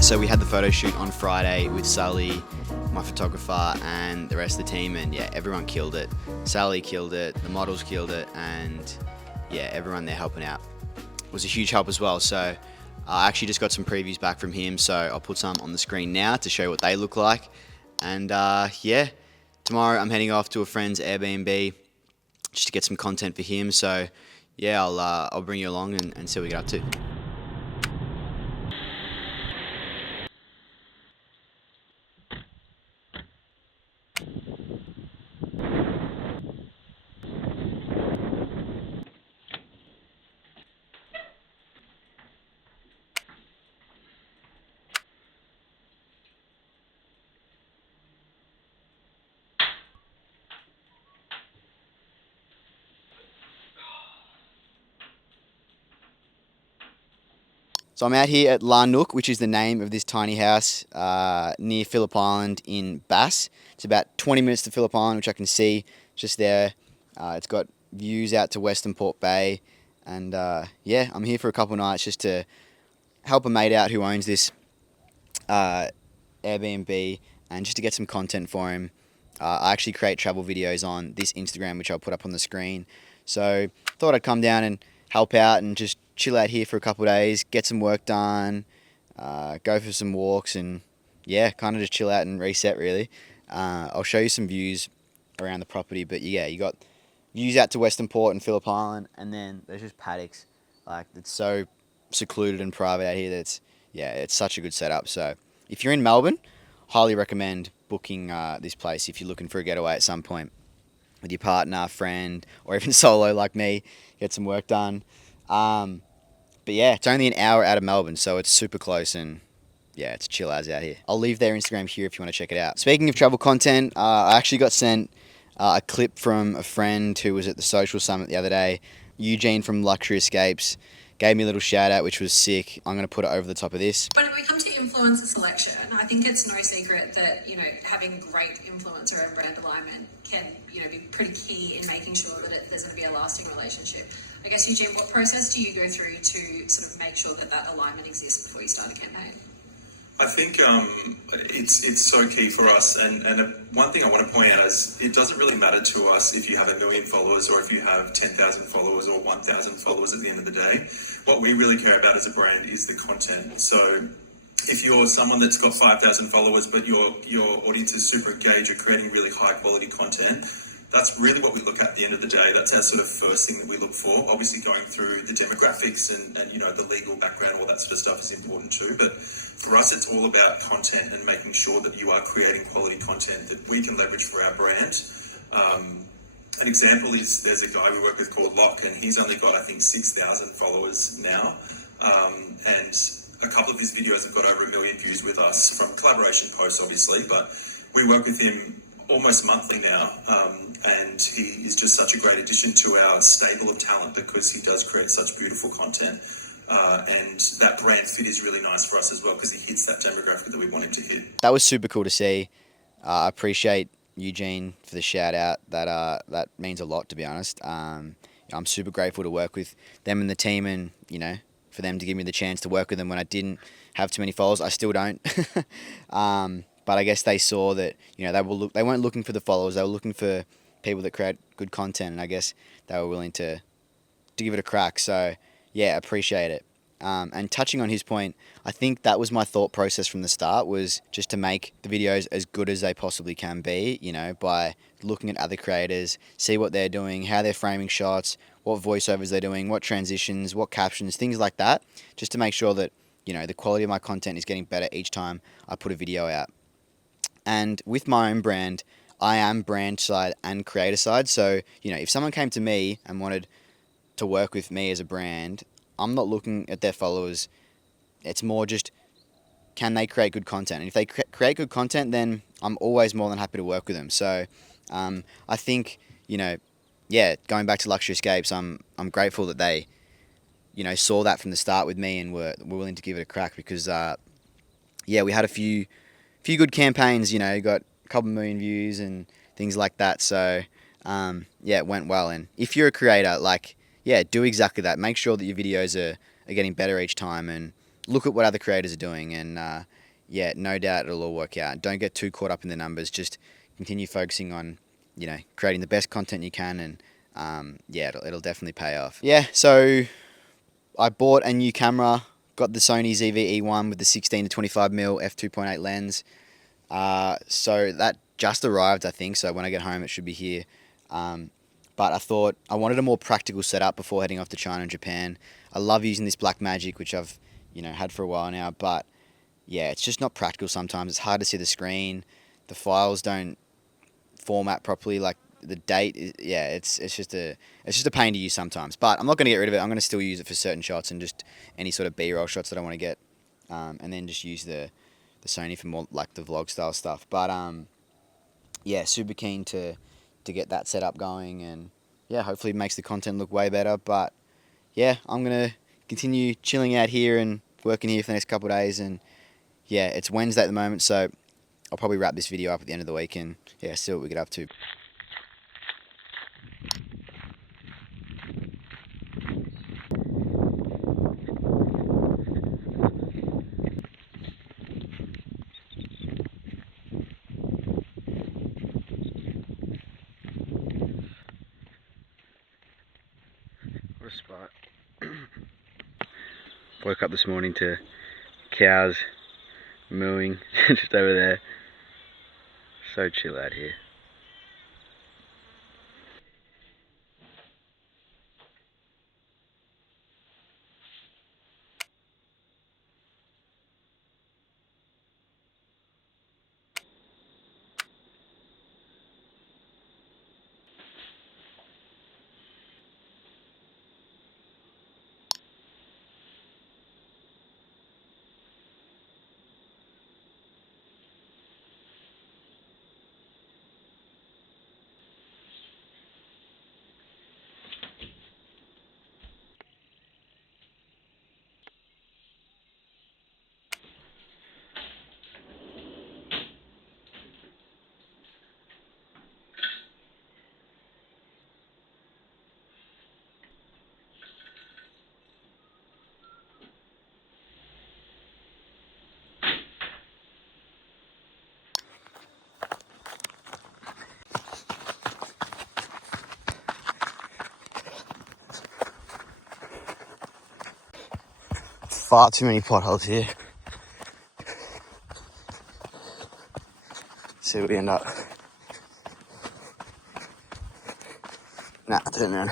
Alright, so we had the photo shoot on Friday with Sully, my photographer, and the rest of the team, and yeah, everyone killed it. Sully killed it, the models killed it, and yeah, everyone there helping out was a huge help as well. So I actually just got some previews back from him, so I'll put some on the screen now to show what they look like. And yeah, tomorrow I'm heading off to a friend's Airbnb just to get some content for him. So yeah, I'll bring you along and see what we get up to. So I'm out here at La Nook, which is the name of this tiny house near Phillip Island in Bass. It's about 20 minutes to Phillip Island, which I can see just there. It's got views out to Western Port Bay. And yeah, I'm here for a couple of nights just to help a mate out who owns this Airbnb and just to get some content for him. I actually create travel videos on this Instagram, which I'll put up on the screen. So thought I'd come down and help out and just chill out here for a couple of days, get some work done, go for some walks, and yeah, kind of just chill out and reset really. I'll show you some views around the property, but yeah, you got views out to Western Port and Phillip Island, and then there's just paddocks. Like, it's so secluded and private out here that it's such a good setup. So if you're in Melbourne, highly recommend booking this place if you're looking for a getaway at some point with your partner, friend, or even solo like me, get some work done. But yeah, it's only an hour out of Melbourne, so it's super close, and yeah, it's chill as out here. I'll leave their Instagram here if you want to check it out. Speaking of travel content, I actually got sent a clip from a friend who was at the social summit the other day. Eugene from Luxury Escapes gave me a little shout out, which was sick. I'm going to put it over the top of this. When we come to influencer selection, I think it's no secret that, having great influencer and brand alignment can, be pretty key in making sure that there's going to be a lasting relationship. I guess, Eugene, what process do you go through to sort of make sure that alignment exists before you start a campaign? I think it's so key for us, and one thing I want to point out is it doesn't really matter to us if you have 1 million followers or if you have 10,000 followers or 1,000 followers at the end of the day. What we really care about as a brand is the content. So if you're someone that's got 5,000 followers but your audience is super engaged, you're creating really high quality content, that's really what we look at the end of the day. That's our sort of first thing that we look for. Obviously going through the demographics and the legal background, all that sort of stuff is important too. But for us, it's all about content and making sure that you are creating quality content that we can leverage for our brand. An example is there's a guy we work with called Locke, and he's only got, I think, 6,000 followers now. And a couple of his videos have got over 1 million views with us from collaboration posts, obviously, but we work with him almost monthly now, and he is just such a great addition to our stable of talent because he does create such beautiful content, and that brand fit is really nice for us as well because he hits that demographic that we want him to hit. That was super cool to see. I appreciate Eugene for the shout out. That means a lot, to be honest. I'm super grateful to work with them and the team, and for them to give me the chance to work with them when I didn't have too many followers. I still don't. But I guess they saw that they weren't looking for the followers. They were looking for people that create good content, and I guess they were willing to give it a crack. So yeah, appreciate it. And touching on his point, I think that was my thought process from the start, was just to make the videos as good as they possibly can be, by looking at other creators, see what they're doing, how they're framing shots, what voiceovers they're doing, what transitions, what captions, things like that, just to make sure that, the quality of my content is getting better each time I put a video out. And with my own brand, I am brand side and creator side. So, if someone came to me and wanted to work with me as a brand, I'm not looking at their followers. It's more just, can they create good content? And if they create good content, then I'm always more than happy to work with them. So I think, going back to Luxury Escapes, I'm grateful that they, saw that from the start with me and were willing to give it a crack because, we had a few good campaigns, got a couple million views and things like that. So, it went well. And if you're a creator, do exactly that. Make sure that your videos are getting better each time and, look at what other creators are doing, and yeah, no doubt it'll all work out. Don't get too caught up in the numbers. Just continue focusing on, creating the best content you can, and yeah, it'll definitely pay off. Yeah, so I bought a new camera. Got the Sony ZV-E1 with the 16 to 25mm f2.8 lens. So that just arrived, I think. So when I get home, it should be here. But I thought I wanted a more practical setup before heading off to China and Japan. I love using this Blackmagic, which I've had for a while now. But yeah, it's just not practical sometimes. It's hard to see the screen. The files don't format properly. Like the date, it's just a pain to use sometimes. But I'm not going to get rid of it. I'm going to still use it for certain shots and just any sort of B-roll shots that I want to get, and then just use the Sony for more like the vlog style stuff. But yeah, super keen to get that setup going, and yeah, hopefully it makes the content look way better. But yeah, I'm gonna continue chilling out here and working here for the next couple of days, and yeah, it's Wednesday at the moment, so I'll probably wrap this video up at the end of the week and yeah, see what we get up to. What a spot. Woke up this morning to cows mooing just over there. So chill out here. Far too many potholes here. See what we end up. Nah, turn around.